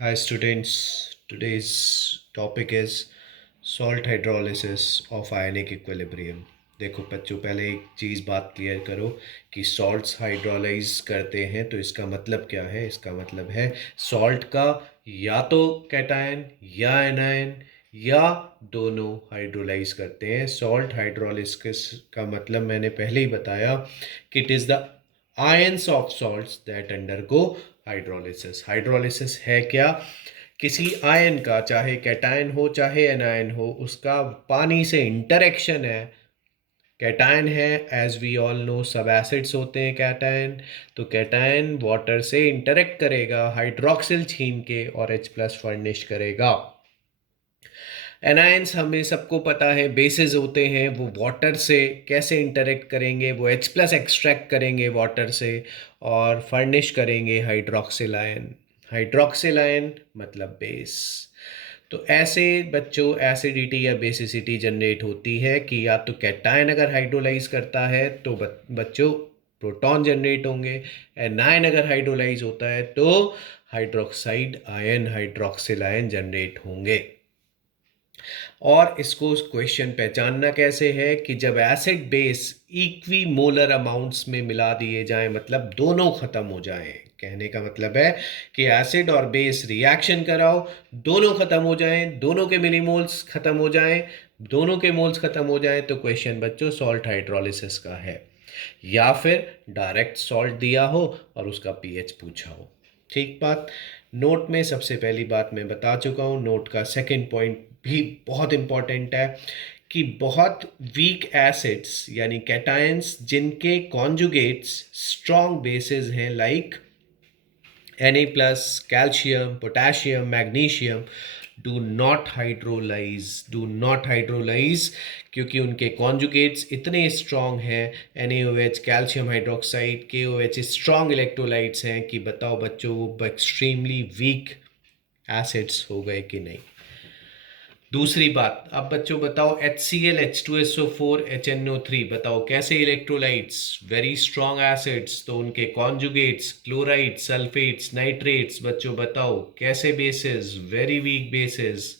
Hi students, today's topic is salt hydrolysis of ionic equilibrium. देखो बच्चों, पहले एक चीज़ बात क्लियर करो कि सॉल्ट्स हाइड्रोलाइज करते हैं तो इसका मतलब क्या है। इसका मतलब है सॉल्ट का या तो कैटायन या एनायन या दोनों हाइड्रोलाइज करते हैं। सॉल्ट हाइड्रोलिसिस का मतलब मैंने पहले ही बताया कि it is the ions of salts that undergo hydrolysis. Hydrolysis है क्या? किसी आयन का, चाहे कैटायन हो चाहे एनायन हो, उसका पानी से इंटरेक्शन है। कैटायन है, एज वी ऑल नो, सब एसिड्स होते हैं कैटायन। तो कैटायन वाटर से इंटरेक्ट करेगा, हाइड्रोक्सिल छीन के और H प्लस फर्निश करेगा। एनायंस हमें सबको पता है बेसिस होते हैं, वो वाटर से कैसे इंटरेक्ट करेंगे, वो H प्लस एक्सट्रैक्ट करेंगे वाटर से और फर्निश करेंगे हाइड्रोक्सिल आयन। हाइड्रोक्सिल आयन मतलब बेस। तो ऐसे बच्चों एसिडिटी या बेसिसिटी जनरेट होती है कि या तो कैटायन अगर हाइड्रोलाइज करता है तो बच्चों प्रोटॉन जनरेट होंगे। एनायन अगर हाइड्रोलाइज होता है तो hydroxide ion, hydroxyl ion generate होंगे। और इसको क्वेश्चन पहचानना कैसे है कि जब acid base equi molar amounts में मिला दिए जाएं, मतलब दोनों खत्म हो जाएं। कहने का मतलब है कि एसिड और बेस रिएक्शन कराओ, दोनों खत्म हो जाएं, दोनों के मिलीमोल्स खत्म हो जाएं, दोनों के मोल्स खत्म हो जाएं, तो क्वेश्चन बच्चों सॉल्ट हाइड्रोलिसिस का है। या फिर डायरेक्ट सॉल्ट दिया हो और उसका पीएच पूछा हो। ठीक बात। नोट में सबसे पहली बात मैं बता चुका हूँ, नोट का सेकंड पॉइंट भी बहुत इंपॉर्टेंट है कि बहुत वीक एसिड्स यानी कैटायंस जिनके कॉन्जुगेट्स स्ट्रॉन्ग बेसिस हैं, like Na plus, calcium, potassium, magnesium, do not hydrolyse, क्योंकि उनके कॉन्जुगेट्स इतने स्ट्रॉन्ग हैं। NaOH, calcium hydroxide, KOH strong electrolytes हैं कि बताओ बच्चों वो एक्सट्रीमली वीक एसिड्स हो गए कि नहीं। दूसरी बात, अब बच्चों बताओ HCl, H2SO4, HNO3, बताओ कैसे इलेक्ट्रोलाइट्स, वेरी स्ट्रॉन्ग एसिड्स, तो उनके कॉन्जुगेट्स क्लोराइड, सल्फेट्स, नाइट्रेट्स, बच्चों बताओ कैसे बेसिस, वेरी वीक बेसिस,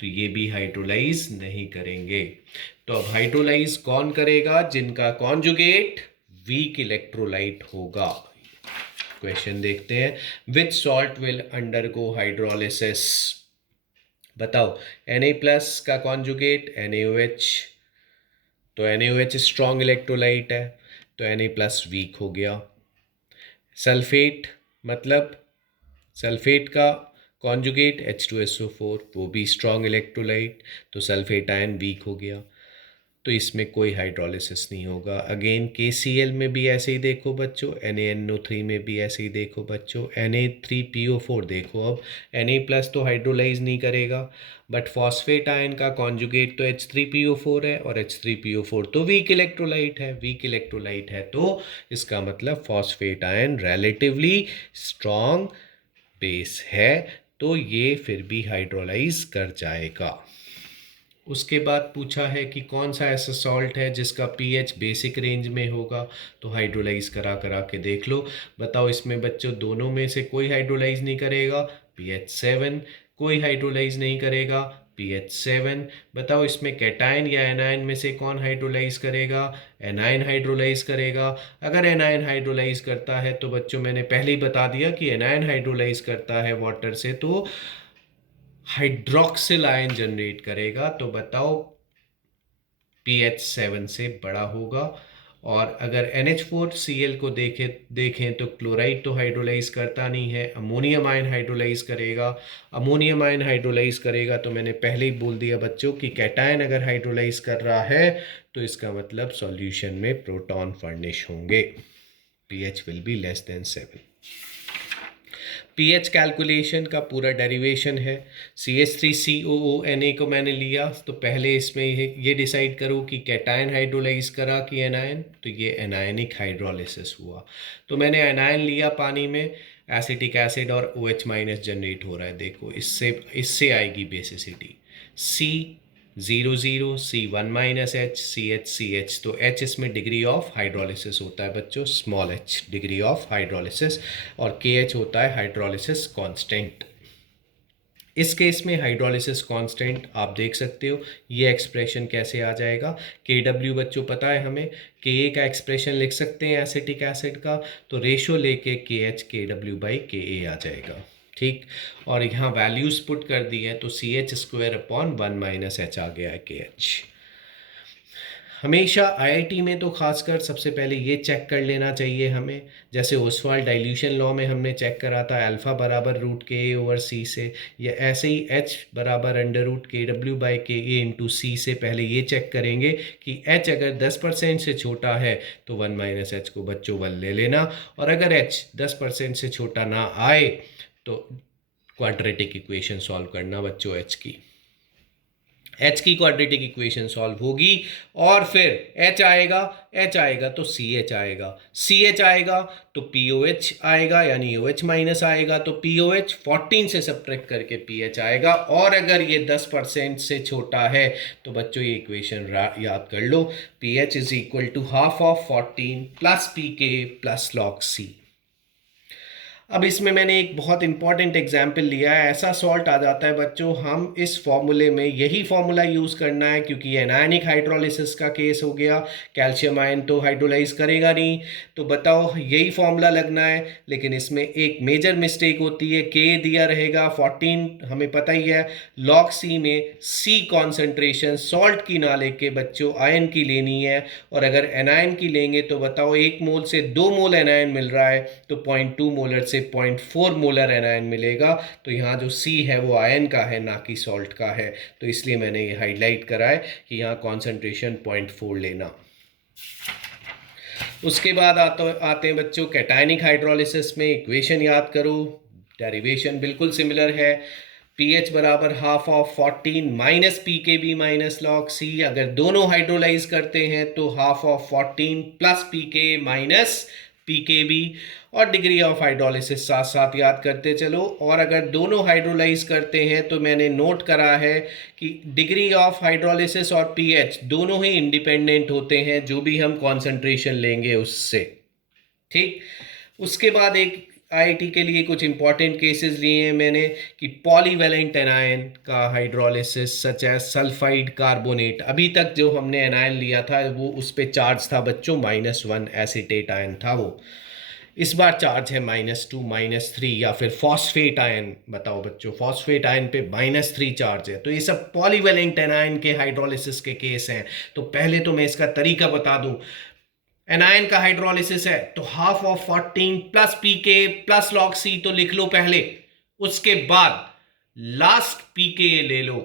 तो ये भी हाइड्रोलाइज नहीं करेंगे। तो अब हाइड्रोलाइज कौन करेगा? जिनका कॉन्जुगेट वीक इलेक्ट्रोलाइट होगा। क्वेश्चन देखते हैं, which salt will undergo hydrolysis. बताओ, Na प्लस का कॉन्जुगेट NaOH, तो NaOH स्ट्रॉन्ग इलेक्ट्रोलाइट है, तो Na प्लस वीक हो गया। सल्फेट, मतलब सल्फेट का कॉन्जुगेट H2SO4, वो भी स्ट्रॉन्ग इलेक्ट्रोलाइट, तो सल्फेट आयन वीक हो गया। तो इसमें कोई हाइड्रोलिसिस नहीं होगा। अगेन KCl में भी ऐसे ही देखो बच्चों, NaNO3 में भी ऐसे ही देखो बच्चों, Na3PO4 देखो। अब Na प्लस तो हाइड्रोलाइज नहीं करेगा, बट फॉस्फेट आयन का कॉन्जुगेट तो H3PO4 है और H3PO4 तो वीक इलेक्ट्रोलाइट है। वीक इलेक्ट्रोलाइट है तो इसका मतलब phosphate ion relatively strong base है, तो ये फिर भी हाइड्रोलाइज कर जाएगा। उसके बाद पूछा है कि कौन सा ऐसा सॉल्ट है जिसका पीएच बेसिक रेंज में होगा, तो हाइड्रोलाइज करा करा के देख लो। बताओ इसमें बच्चों दोनों में से कोई हाइड्रोलाइज नहीं करेगा, pH 7। कोई हाइड्रोलाइज नहीं करेगा, pH 7। बताओ इसमें कैटायन या एनायन में से कौन हाइड्रोलाइज करेगा? एनायन हाइड्रोलाइज करेगा। अगर एनायन हाइड्रोलाइज करता है तो बच्चों मैंने पहले ही बता दिया कि एनायन हाइड्रोलाइज करता है वाटर से तो हाइड्रोक्सिल आयन जनरेट करेगा। तो बताओ pH 7 से बड़ा होगा। और अगर NH4Cl को देखें तो क्लोराइड तो हाइड्रोलाइज करता नहीं है, अमोनियम आयन हाइड्रोलाइज करेगा। अमोनियम आयन हाइड्रोलाइज करेगा तो मैंने पहले ही बोल दिया बच्चों कि कैटायन अगर हाइड्रोलाइज कर रहा है तो इसका मतलब सॉल्यूशन में प्रोटॉन फर्निश होंगे। pH will be less than 7। PH calculation का पूरा डेरिवेशन है। CH3COONA को मैंने लिया तो पहले इसमें ये डिसाइड करो कि कैटायन हाइड्रोलाइज करा कि एनायन, तो ये एनायनिक हाइड्रोलिसिस हुआ। तो मैंने एनायन लिया पानी में, एसिटिक एसिड और OH माइनस जनरेट हो रहा है। देखो इससे इससे आएगी basicity C 0 0, C1 - H, CH तो H इसमें डिग्री ऑफ हाइड्रोलिसिस होता है बच्चों, small h degree of hydrolysis, और KH होता है हाइड्रोलिसिस कांस्टेंट। इस केस में हाइड्रोलिसिस कांस्टेंट आप देख सकते हो, ये एक्सप्रेशन कैसे आ जाएगा। के डब्ल्यू बच्चों पता है हमें, के ए का एक्सप्रेशन लिख सकते हैं एसिटिक एसिड का, तो रेशो लेके के एच के डब्ल्यू बाई के ए आ जाएगा। ठीक, और यहाँ वैल्यूज़ पुट कर दी है तो C H square upon 1 minus H आ गया है के एच। हमेशा आईआईटी में तो खासकर सबसे पहले ये चेक कर लेना चाहिए हमें, जैसे ओसवाल्ड डाइल्यूशन लॉ में हमने चेक करा था अल्फ़ा बराबर रूट के ए ओवर सी से, या ऐसे ही एच बराबर अंडर रूट के डब्ल्यू बाई के ए इंटू सी से पहले ये चेक करेंगे कि एच अगर 10% से छोटा है तो 1 माइनस एच को बच्चों 1 ले लेना, और अगर एच 10% से छोटा ना आए तो क्वाड्रेटिक इक्वेशन सॉल्व करना बच्चों एच की। एच की क्वाड्रेटिक इक्वेशन सॉल्व होगी और फिर एच आएगा तो सी एच आएगा, सी एच आएगा तो पी ओ एच आएगा, यानी ओ एच माइनस आएगा तो पी ओ एच 14 से सब्ट्रैक्ट करके पी एच आएगा, और अगर ये 10% से छोटा है तो बच्चों ये इक्वेशन याद कर लो, P H is equal to half of 14 plus P K plus log C. अब इसमें मैंने एक बहुत इंपॉर्टेंट एग्जाम्पल लिया है, ऐसा सॉल्ट आ जाता है बच्चों, हम इस फॉर्मूले में यही फॉर्मूला यूज़ करना है क्योंकि एनायनिक हाइड्रोलिसिस का केस हो गया, कैल्शियम आयन तो हाइड्रोलाइज करेगा नहीं, तो बताओ यही फॉर्मूला लगना है। लेकिन इसमें एक मेजर मिस्टेक होती है, के दिया रहेगा 14, हमें पता ही है, लॉग सी में सी कॉन्सेंट्रेशन सॉल्ट की ना लेके बच्चों आयन की लेनी है, और अगर एनायन की लेंगे तो बताओ 1 मोल से 2 मोल एनायन मिल रहा है तो 0.2 मोलर से 0.4 मोलर एनायन मिलेगा, तो यहाँ जो सी है वो आयन का है ना कि सॉल्ट का है, तो इसलिए मैंने ये हाईलाइट करा है कि यहाँ कॉन्सेंट्रेशन 0.4 लेना। उसके बाद आते हैं बच्चों कैटायनिक हाइड्रोलिसिस में, इक्वेशन याद करो, डेरिवेशन बिल्कुल सिमिलर है, पी एच बराबर हाफ ऑफ 14 माइनस पी के बी माइनस लॉग सी, अगर दोनों हाइड्रोलाइज करते हैं तो हाफ ऑफ 14 प्लस पी के माइनस पी के बी, और डिग्री ऑफ हाइड्रोलिसिस साथ साथ याद करते चलो, और अगर दोनों हाइड्रोलाइज करते हैं तो मैंने नोट करा है कि डिग्री ऑफ हाइड्रोलिसिस और पीएच दोनों ही इंडिपेंडेंट होते हैं जो भी हम कॉन्सेंट्रेशन लेंगे उससे। ठीक, उसके बाद एक आईआईटी के लिए कुछ इंपॉर्टेंट केसेस लिए हैं मैंने कि पॉलीवैलेंट एनायन का hydrolysis such as sulphide carbonate, अभी तक जो हमने एनायन लिया था वो उस पे चार्ज था बच्चों -1 एसीटेट आयन था वो, इस बार चार्ज है -2 -3, या फिर फॉस्फेट आयन, बताओ बच्चों फॉस्फेट आयन पे -3 चार्ज है, तो ये सब पॉलीवैलेंट एनायन के हाइड्रोलिसिस के केस हैं। तो पहले तो मैं इसका तरीका बता दूं, एनायन का हाइड्रोलिसिस है तो half of 14 plus P K plus log सी तो लिख लो पहले, उसके बाद लास्ट पी के ले लो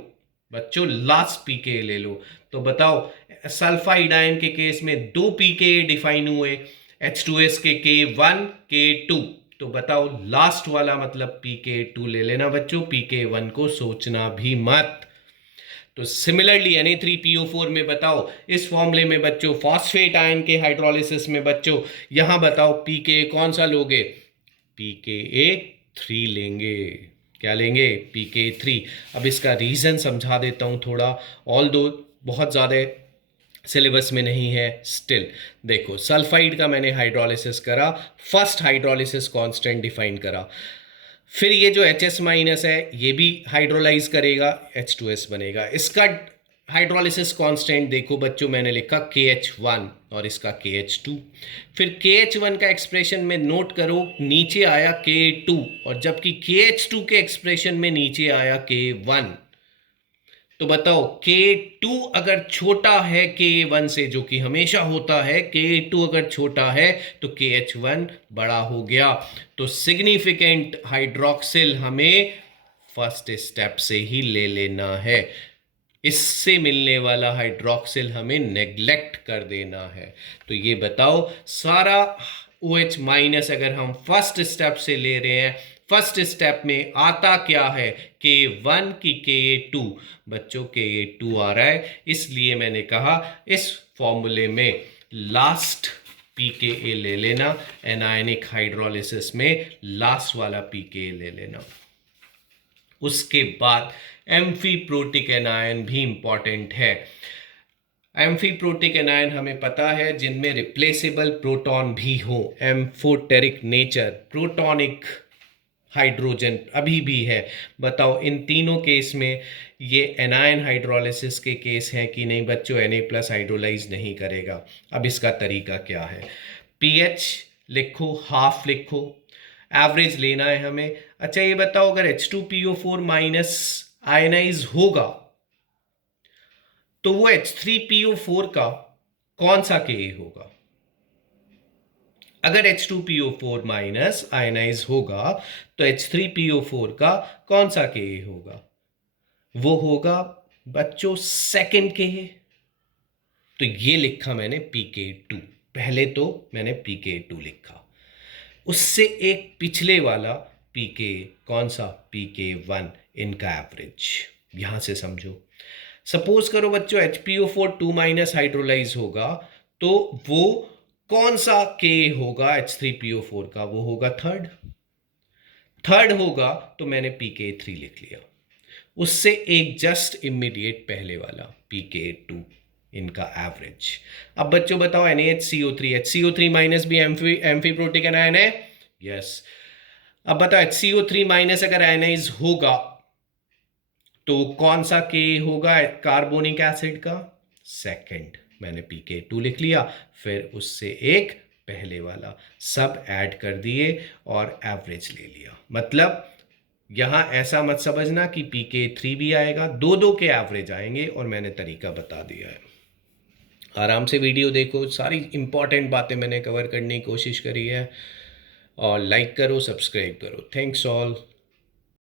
बच्चों, लास्ट पी के ले लो, तो बताओ सल्फाइड आयन के केस में 2 पी के डिफाइन हुए, H2S के K1 K2, तो बताओ लास्ट वाला मतलब PK2 ले लेना बच्चों, PK1 को सोचना भी मत। तो सिमिलरली Na3PO4 में बताओ इस फॉर्मूले में बच्चों फॉस्फेट आयन के हाइड्रोलिसिस में बच्चों यहां बताओ पीके कौन सा लोगे, PKA3 लेंगे, क्या लेंगे, PK3। अब इसका रीजन समझा देता हूं थोड़ा, ऑल दो बहुत ज़्यादा सिलेबस में नहीं है, स्टिल देखो सल्फाइड का मैंने हाइड्रोलिसिस करा, फर्स्ट हाइड्रोलिसिस कांस्टेंट डिफाइन करा, फिर ये जो HS माइनस है ये भी हाइड्रोलाइज करेगा, H2S बनेगा, इसका हाइड्रोलिसिस कांस्टेंट देखो बच्चों मैंने लिखा KH1 और इसका KH2, फिर KH1 का एक्सप्रेशन में नोट करो नीचे आया K2, और जबकि KH2 के एक्सप्रेशन में नीचे आया K1, तो बताओ K2 अगर छोटा है K1 से, जो कि हमेशा होता है, K2 अगर छोटा है तो KH1 बड़ा हो गया, तो सिग्निफिकेंट हाइड्रोक्सिल हमें फर्स्ट स्टेप से ही ले लेना है, इससे मिलने वाला हाइड्रोक्सिल हमें नेग्लेक्ट कर देना है। तो ये बताओ सारा OH माइनस अगर हम फर्स्ट स्टेप से ले रहे हैं, फर्स्ट स्टेप में आता क्या है, K1 की Ka2, बच्चों Ka2 आ रहा है, इसलिए मैंने कहा इस फॉर्मूले में लास्ट pKa ले लेना, एनायनिक हाइड्रोलिसिस में लास्ट वाला pKa ले लेना। उसके बाद एम्फीप्रोटिक एनायन भी इंपॉर्टेंट है। एम्फीप्रोटिक एनायन हमें पता है जिनमें रिप्लेसेबल प्रोटॉन भी हो, एम्फोटेरिक नेचर, प्रोटॉनिक हाइड्रोजन अभी भी है। बताओ इन तीनों केस में ये एनायन हाइड्रोलिसिस के केस हैं कि नहीं बच्चों, Na+ हाइड्रोलाइज नहीं करेगा। अब इसका तरीका क्या है, pH लिखो, हाफ लिखो, एवरेज लेना है हमें। अच्छा ये बताओ अगर H2PO4 माइनस आयनाइज होगा तो वो H3PO4 का कौन सा Ka होगा? अगर H2PO4 माइनस आयनाइज होगा तो H3PO4 का कौन सा Ka होगा? वो होगा बच्चों सेकंड Ka। तो ये लिखा मैंने pK2। पहले तो मैंने pK2 लिखा, उससे एक पिछले वाला pK, कौन सा pK1, इनका एवरेज यहां से समझो। सपोज करो बच्चों HPO4 2 माइनस हाइड्रोलाइज होगा तो वो कौन सा K होगा H3PO4 का? वो होगा थर्ड। थर्ड होगा तो मैंने pK3 लिख लिया, उससे एक जस्ट इमीडिएट पहले वाला pK2, इनका एवरेज। अब बच्चों बताओ NaHCO3, HCO3 माइनस भी एम्फीप्रोटिक एनायन है, यस। अब बताओ HCO3 माइनस अगर आयनाइज होगा तो कौन सा K होगा कार्बोनिक एसिड का? सेकंड। मैंने pK2 लिख लिया, फिर उससे एक पहले वाला, सब ऐड कर दिए और एवरेज ले लिया। मतलब यहां ऐसा मत समझना कि pK3 भी आएगा, दो दो के एवरेज आएंगे, और मैंने तरीका बता दिया है। आराम से वीडियो देखो, सारी इंपॉर्टेंट बातें मैंने कवर करने की कोशिश करी है। और लाइक करो, सब्सक्राइब करो। Thanks all.